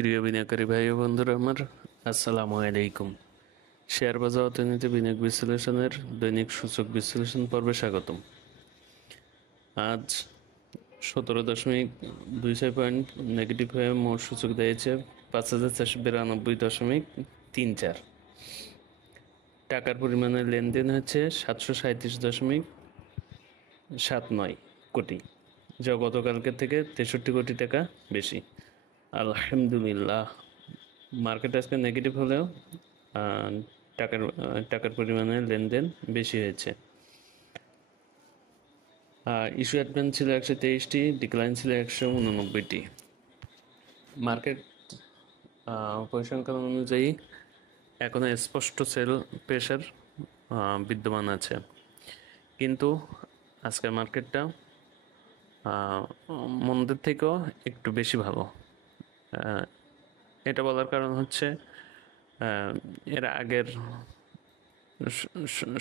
প্রিয় বিনিয়োগকারী ভাই ও বন্ধুরা আমার, আসসালামু আলাইকুম। শেয়ার বাজার অর্থনীতি বিনিয়োগ বিশ্লেষণের দৈনিক সূচক বিশ্লেষণ পর্বে স্বাগতম। আজ 17.26 পয়েন্ট নেগেটিভ হয়ে মোট সূচক দিয়েছে 5,492.34। টাকার পরিমাণে লেনদেন হচ্ছে 737.79 কোটি, যা গতকালকের থেকে 63 কোটি টাকা বেশি। আলহামদুলিল্লাহ, মার্কেট আজকে নেগেটিভ হলেও টাকার পরিমাণে লেনদেন বেশি হয়েছে। ইস্যু অ্যাডভান্স ছিল 123টি, ডিক্লাইন ছিল 189টি। মার্কেট পরিসংখ্যান অনুযায়ী এখনো স্পষ্ট সেল প্রেশার বিদ্যমান আছে, কিন্তু আজকের মার্কেটটা মন্দের থেকেও একটু বেশি ভালো। এটা বলার কারণ হচ্ছে এর আগের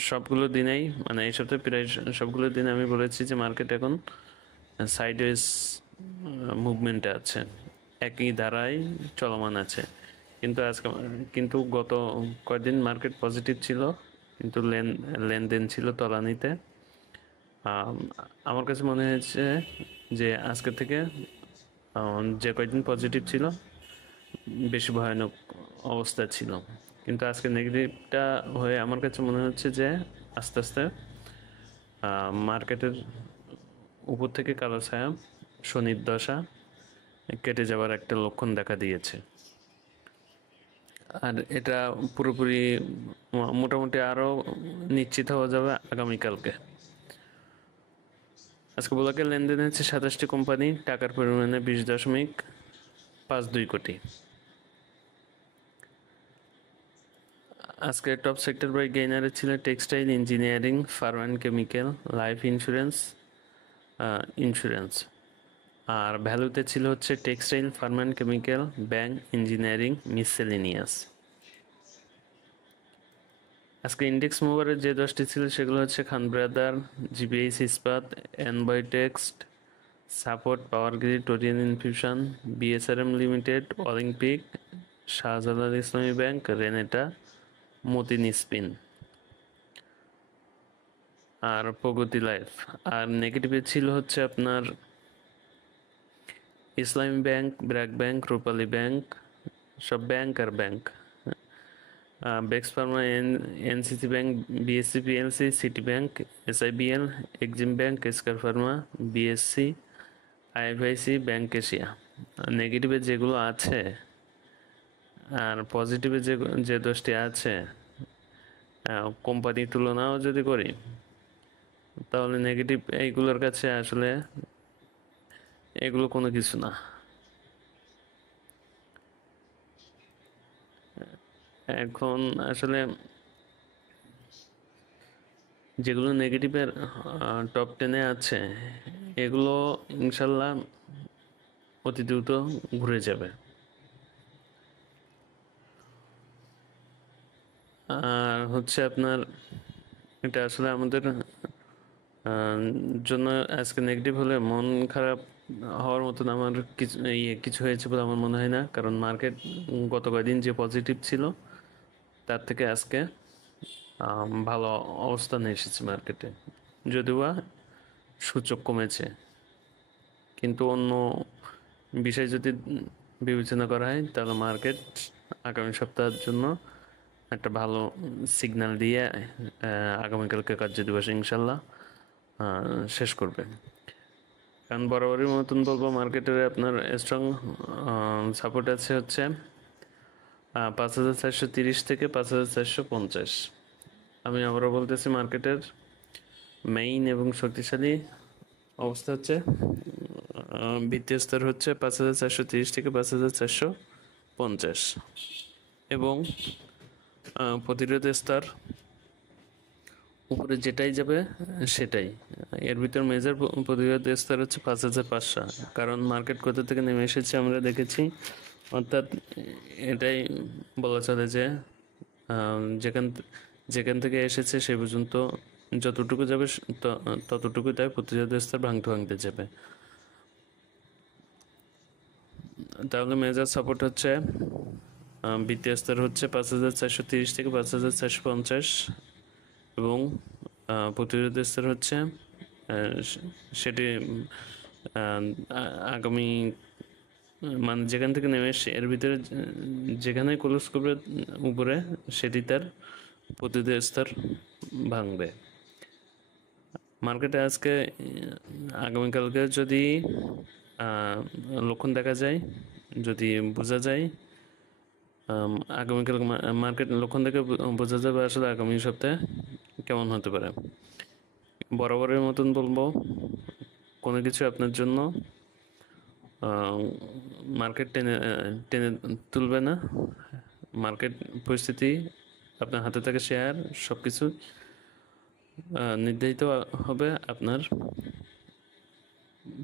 সবগুলো দিনেই, মানে এই সপ্তাহে প্রায় সবগুলো দিনে আমি বলেছি যে মার্কেট এখন সাইডওয়েজ মুভমেন্টে আছে, একই ধারায় চলমান আছে। কিন্তু গত কয়েকদিন মার্কেট পজিটিভ ছিল, কিন্তু লেনদেন ছিল তলানিতে। আমার কাছে মনে হয়েছে যে আজকে থেকে যে কয়েকদিন পজিটিভ ছিল বেশি ভয়ানক অবস্থা ছিল, কিন্তু আজকে নেগেটিভটা হয়ে আমার কাছে মনে হচ্ছে যে আস্তে আস্তে মার্কেটের উপর থেকে কালো ছায়া, শনির দশা কেটে যাওয়ার একটা লক্ষণ দেখা দিয়েছে। আর এটা পুরোপুরি মোটামুটি আরও নিশ্চিত হওয়া যাবে আগামীকালকে। আজকে ব্লকে লেনদেন হচ্ছে 27টি কোম্পানি, টাকার পরিমাণে 20.52 কোটি। আজকে টপ সেক্টর বাই গেইনারে ছিল textile, engineering, pharm and chemical, life insurance. আর ভ্যালুতে ছিল হচ্ছে textile, pharm and chemical, bank, engineering, miscellaneous. আজকে ইন্ডেক্স মুভারের যে 10টি ছিল সেগুলো হচ্ছে Khan brother, GBH Ispat, envoy text, support, power grid, টোরিয়ান infusion, BSRM limited, Olympic, Shahjalal Islami bank, Renata, Matin spin আর প্রগতি লাইফ। আর নেগেটিভে ছিল হচ্ছে আপনার Islami bank, BRAC bank, Rupali bank, সব ব্যাংক আর bank, Bex Pharma, NCC bank, BSC PLC, city bank, SIBL, Exim bank, এসকার pharma, BSC, IFIC, bank Asia. নেগেটিভে যেগুলো আছে আর পজিটিভে যে 10টি আছে, কোম্পানির তুলনাও যদি করি তাহলে নেগেটিভ এইগুলোর কাছে আসলে এগুলো কোনো কিছু না। এখন আসলে যেগুলো নেগেটিভের টপ 10-এ আছে এগুলো ইনশাল্লাহ অতি দ্রুত ঘুরে যাবে। আর হচ্ছে আপনার এটা আসলে আমাদের জন্য আজকে নেগেটিভ হলে মন খারাপ হওয়ার মতন আমার কিছু হয়েছে বলে আমার মনে হয় না, কারণ মার্কেট গত কয়েকদিন যে পজিটিভ ছিল তার থেকে আজকে ভালো অবস্থানে এসেছে মার্কেটে, যদিও সূচক কমেছে। কিন্তু অন্য বিষয় যদি বিবেচনা করা হয় তাহলে মার্কেট আগামী সপ্তাহের জন্য একটা ভালো সিগন্যাল দিয়ে আগামীকালকে কার্য দিবস ইনশাল্লাহ শেষ করবে। কারণ বরাবরই মতন বলবো, মার্কেটের আপনার স্ট্রং সাপোর্ট আছে হচ্ছে 5,430 থেকে 5,450। আমি আবারও বলতেছি, মার্কেটের মেইন এবং শক্তিশালী অবস্থা হচ্ছে ভিত্তির স্তর হচ্ছে 5,430 থেকে 5,450 এবং প্রতিরোধের স্তর উপরে যেটাই যাবে সেটাই। এর ভিতর মেজর প্রতিরোধ স্তর হচ্ছে 5,500, কারণ মার্কেট কোথা থেকে নেমে এসেছে আমরা দেখেছি। অর্থাৎ এটাই বলা চলে যে যেখান থেকে এসেছে সে পর্যন্ত যতটুকু যাবে ততটুকু তাই প্রতিরোধ স্তর ভাঙতে যাবে। তাহলে মেজর সাপোর্ট হচ্ছে দ্বিতীয় স্তর হচ্ছে 5,430 থেকে 5,450 এবং প্রতিরোধ স্তর হচ্ছে সেটি আগামী মানে যেখান থেকে নেমে এসছে এর ভিতরে যেখানে ক্লোজ করবে উপরে সেটি তার প্রতিরোধ স্তর ভাঙবে। মার্কেটে আজকে আগামীকালকে যদি লক্ষণ দেখা যায়, যদি বোঝা যায় আগামীকাল মার্কেট লক্ষণ দেখে বোঝা যাবে আসলে আগামী সপ্তাহে কেমন হতে পারে। বরাবরের মতন বলবো, কোনো কিছু আপনার জন্য মার্কেট টেনে টেনে তুলবে না। মার্কেট পরিস্থিতি, আপনার হাতে থাকা শেয়ার সব কিছু নির্ধারিত হবে আপনার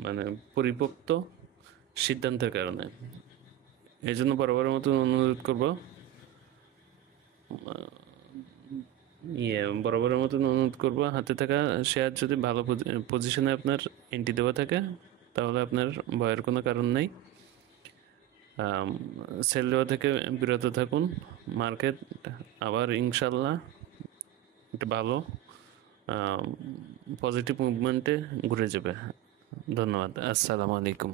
মানে পরিপক্ত সিদ্ধান্তের কারণে। এই জন্য বরাবরের মতন অনুরোধ করব, বরাবরের মতন অনুরোধ করব, হাতে থাকা শেয়ার যদি ভালো পজিশনে আপনার এন্ট্রি দেওয়া থাকে তাহলে আপনার ভয়ের কোনো কারণ নেই। সেল দেওয়া থেকে বিরত থাকুন। মার্কেট আবার ইনশাল্লাহ একটা ভালো পজিটিভ মুভমেন্টে ঘুরে যাবে। ধন্যবাদ। আসসালামু আলাইকুম।